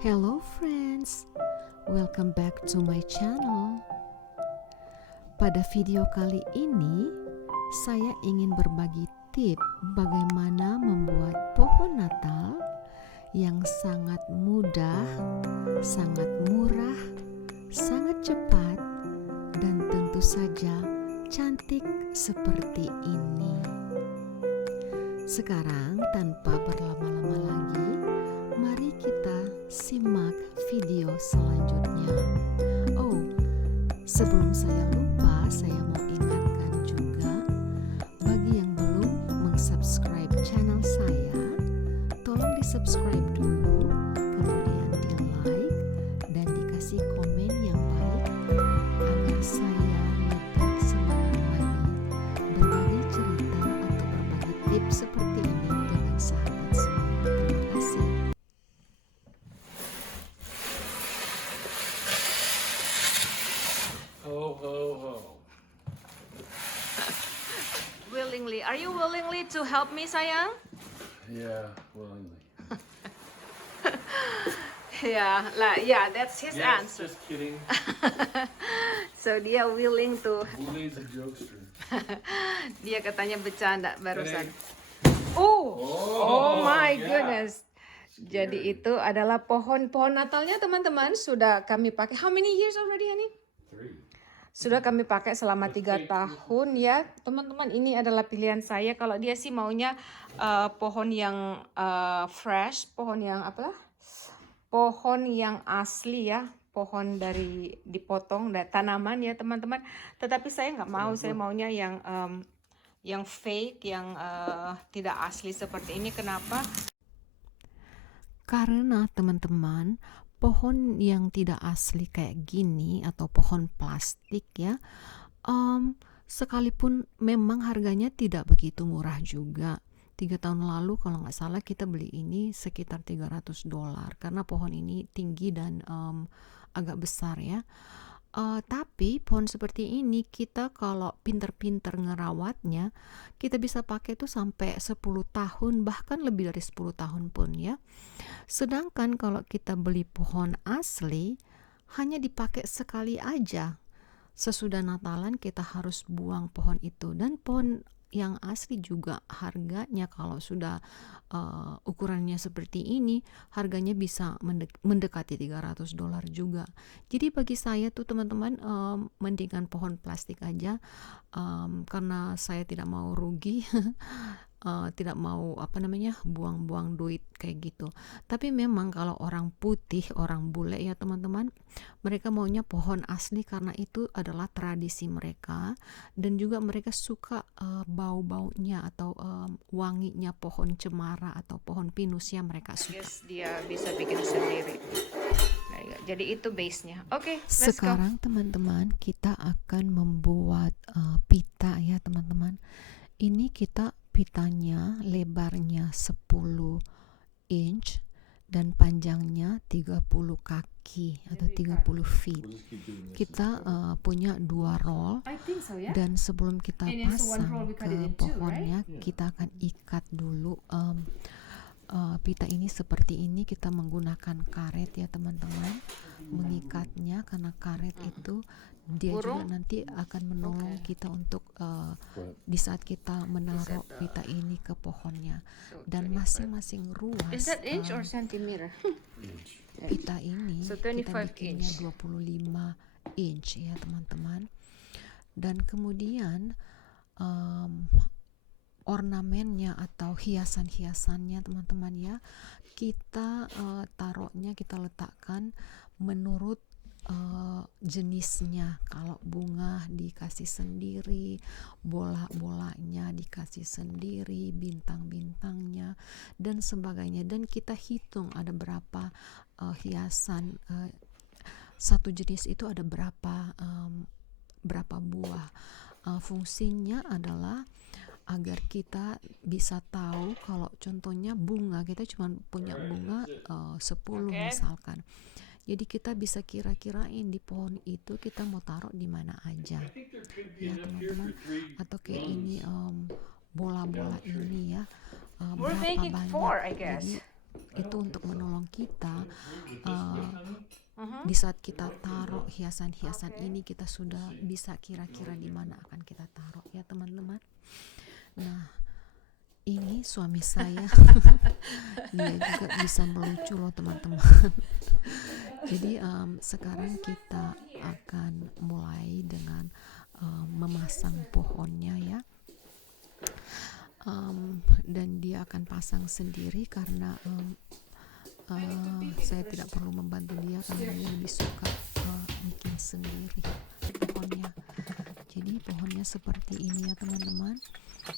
Hello friends, welcome back to my channel. Pada video kali ini, saya ingin berbagi tips bagaimana membuat pohon Natal yang sangat mudah, sangat murah, sangat cepat, dan tentu saja cantik seperti ini. Sekarang tanpa berlama-lama lagi, mari kita simak video selanjutnya. Oh, sebelum saya lupa, saya mau ingatkan juga bagi yang belum meng-subscribe channel saya, tolong di-subscribe dulu, kemudian di-like dan dikasih komen yang baik agar saya lebih semangat lagi berbagi cerita atau berbagi tips seperti ini dengan sahabat semua. Terima kasih. Ho, ho, ho. Willingly. Are you willingly to help me, sayang? Yeah, willingly. Yeah, that's his Yes, answer. just kidding. So dia willing to. Willie's a jokester. Dia katanya bercanda barusan. Kidding. Oh my yeah. goodness. Jadi itu adalah pohon Natalnya, teman-teman. Sudah kami pakai. How many years already, honey? 3. Sudah kami pakai selama 3 tahun ya, teman-teman. Ini adalah pilihan saya. Kalau dia sih maunya pohon yang fresh, pohon yang apa? Pohon yang asli ya, pohon dari dipotong dari tanaman ya, teman-teman. Tetapi saya nggak mau, saya maunya yang fake, yang tidak asli seperti ini. Kenapa? Karena teman-teman, pohon yang tidak asli kayak gini atau pohon plastik ya, sekalipun memang harganya tidak begitu murah juga. 3 tahun lalu kalau nggak salah kita beli ini sekitar $300 karena pohon ini tinggi dan agak besar ya. Tapi pohon seperti ini kita kalau pinter-pinter ngerawatnya, kita bisa pakai tuh sampai 10 tahun, bahkan lebih dari 10 tahun pun ya. Sedangkan kalau kita beli pohon asli, hanya dipakai sekali aja. Sesudah Natalan kita harus buang pohon itu. Dan pohon yang asli juga harganya kalau sudah ukurannya seperti ini, harganya bisa mendekati $300 juga. Jadi bagi saya tuh teman-teman, mendingan pohon plastik aja, karena saya tidak mau rugi. Tidak mau buang-buang duit kayak gitu. Tapi memang kalau orang putih, orang bule ya teman-teman, mereka maunya pohon asli karena itu adalah tradisi mereka, dan juga mereka suka bau-baunya atau wanginya pohon cemara atau pohon pinus yang mereka suka. Yes, dia bisa bikin sendiri. Jadi itu base-nya. Oke, let's go. Sekarang teman-teman, kita akan membuat pita ya teman-teman. Ini kita pitanya lebarnya 10 inch dan panjangnya 30 kaki atau 30 feet. Kita punya 2 roll, dan sebelum kita pasang ke pohonnya, kita akan ikat dulu pita ini seperti ini. Kita menggunakan karet ya teman-teman, mengikatnya karena karet itu dia juga nanti akan menolong kita untuk di saat kita menaruh pita ini ke pohonnya. Dan masing-masing ruas Is that inch or centimeter? pita ini So, kita 25 bikinnya inch. 25 inch ya teman-teman. Dan kemudian ornamennya atau hiasan-hiasannya teman-teman ya, kita taruhnya, kita letakkan menurut jenisnya. Kalau bunga dikasih sendiri, bola-bolanya dikasih sendiri, bintang-bintangnya dan sebagainya. Dan kita hitung ada berapa hiasan, satu jenis itu ada berapa buah. Fungsinya adalah agar kita bisa tahu kalau contohnya bunga, kita cuma punya bunga 10 misalkan. Jadi kita bisa kira-kirain di pohon itu kita mau taruh di mana aja ya teman-teman. Atau kayak ini bola-bola ini ya, We're berapa making banyak. 4, I guess. Jadi itu untuk menolong kita uh, Mhm. di saat kita taruh hiasan-hiasan Oke. ini, kita sudah bisa kira-kira di mana akan kita taruh ya teman-teman. Nah, ini suami saya dia juga bisa melucu loh teman-teman. Jadi sekarang kita akan mulai dengan memasang pohonnya ya. Dan dia akan pasang sendiri karena saya tidak perlu membantu dia karena dia lebih suka bikin sendiri pohonnya. Jadi pohonnya seperti ini ya teman-teman,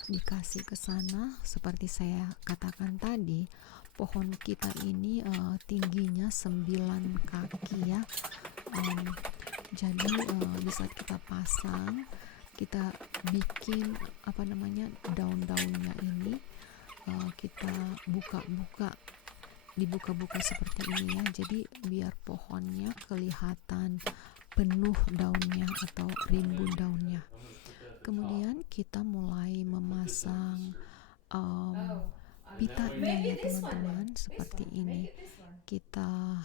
dikasih ke sana. Seperti saya katakan tadi, pohon kita ini tingginya 9 kaki ya. Jadi di saat kita pasang, kita bikin daun-daunnya ini kita dibuka-buka seperti ini ya. Jadi biar pohonnya kelihatan penuh daunnya atau rimbun daunnya. Kemudian kita mulai memasang pitanya ya teman-teman, seperti ini. Kita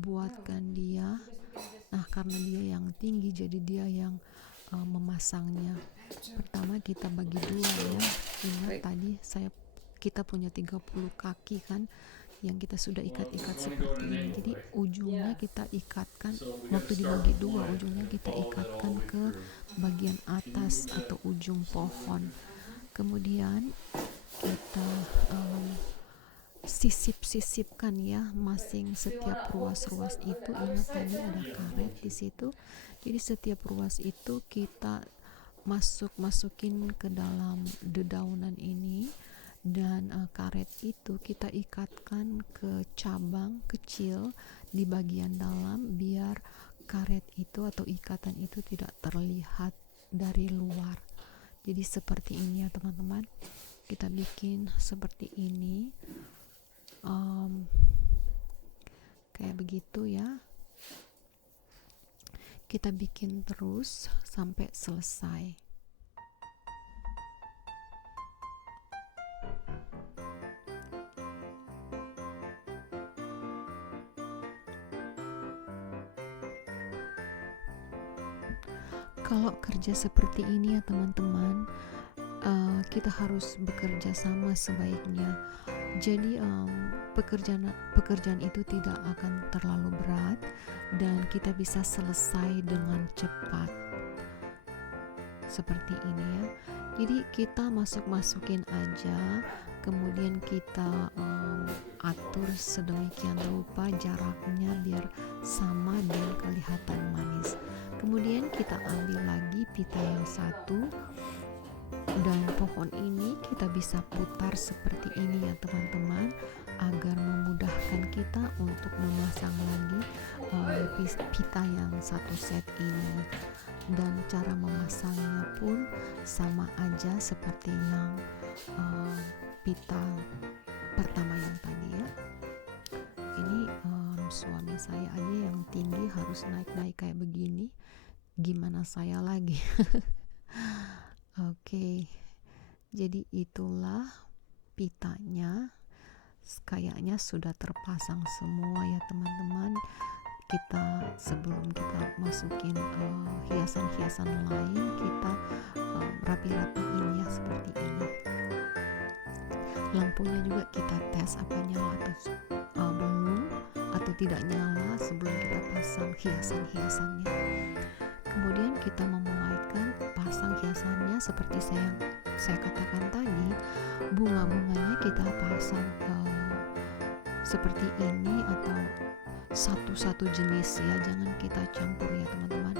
buatkan dia. Nah, karena dia yang tinggi, jadi dia yang memasangnya. Pertama kita bagi dua ya. Ingat tadi kita punya 30 kaki kan, yang kita sudah ikat-ikat seperti ini. Jadi ujungnya kita ikatkan, waktu dibagi dua ujungnya kita ikatkan ke bagian atas atau ujung pohon. Kemudian kita sisip-sisipkan ya setiap ruas-ruas itu. Ingat tadi ada karet di situ. Jadi setiap ruas itu kita masukin ke dalam dedaunan ini, dan karet itu kita ikatkan ke cabang kecil di bagian dalam biar karet itu atau ikatan itu tidak terlihat dari luar. Jadi seperti ini ya teman-teman, kita bikin seperti ini, kayak begitu ya. Kita bikin terus sampai selesai. Kalau kerja seperti ini ya teman-teman, kita harus bekerja sama sebaiknya. Jadi pekerjaan itu tidak akan terlalu berat dan kita bisa selesai dengan cepat seperti ini ya. Jadi kita masukin aja, kemudian kita atur sedemikian rupa jaraknya biar sama dan kelihatan manis. Kemudian kita ambil lagi pita yang satu, dan pohon ini kita bisa putar seperti ini ya teman-teman, agar memudahkan kita untuk memasang lagi pita yang satu set ini. Dan cara memasangnya pun sama aja seperti yang pita pertama yang tadi ya. Ini suami saya aja yang tinggi harus naik-naik kayak begini, gimana saya lagi. Oke, jadi itulah pitanya. Kayaknya sudah terpasang semua ya teman-teman. Sebelum kita masukin hiasan-hiasan lain, kita rapi-rapiin ya seperti ini. Lampunya juga kita tes apa nyala atau belum, atau tidak nyala sebelum kita pasang hiasan-hiasannya. Kemudian kita memulaikan pasang hiasannya seperti saya katakan tadi. Bunga-bunganya kita pasang seperti ini atau satu jenis ya, jangan kita campur ya teman-teman,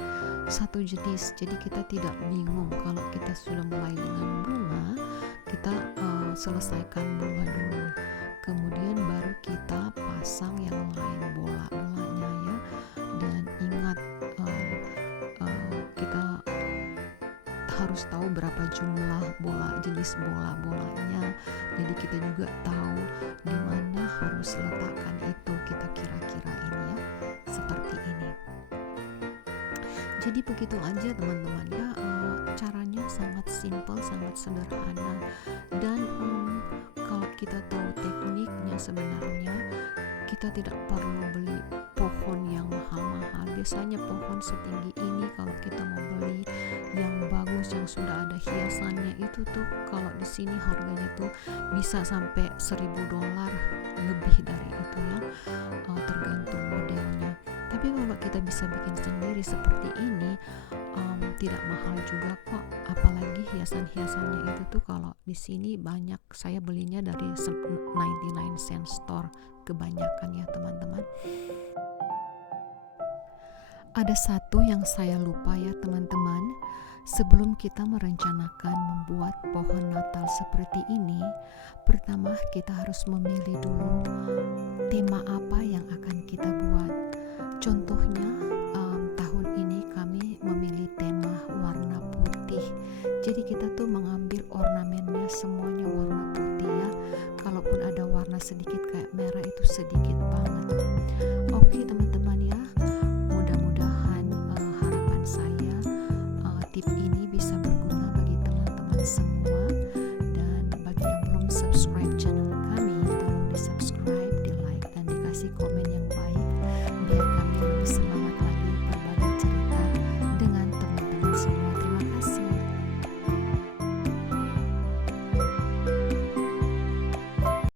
satu jenis. Jadi kita tidak bingung kalau kita sudah mulai dengan bunga, kita selesaikan bunga dulu, kemudian baru kita pasang yang lain bola-bolanya ya. Dan ingat kita harus tahu berapa jumlah jenis bola-bolanya, jadi kita juga tahu di mana harus letakkan itu, kita kira-kira ini ya, seperti ini. Jadi begitu aja teman-teman ya, caranya sangat simple, sangat sederhana, dan kalau kita tahu tekniknya sebenarnya kita tidak perlu beli pohon yang mahal-mahal. Biasanya pohon setinggi ini kalau kita mau beli yang bagus yang sudah ada hiasannya itu tuh kalau di sini harganya tuh bisa sampai $1.000 lebih dari itu ya, tergantung modelnya. Tapi kalau kita bisa bikin sendiri seperti ini, tidak mahal juga kok. Apalagi hiasan-hiasannya itu tuh kalau di sini banyak, saya belinya dari 99 cent store kebanyakan ya teman-teman. Ada satu yang saya lupa ya teman-teman. Sebelum kita merencanakan membuat pohon Natal seperti ini, pertama kita harus memilih dulu tema apa yang akan kita buat. Contohnya tahun ini kami memilih tema warna putih. Jadi kita tuh mengambil ornamennya semuanya warna putih ya. Kalaupun ada warna sedikit kayak merah itu sedikit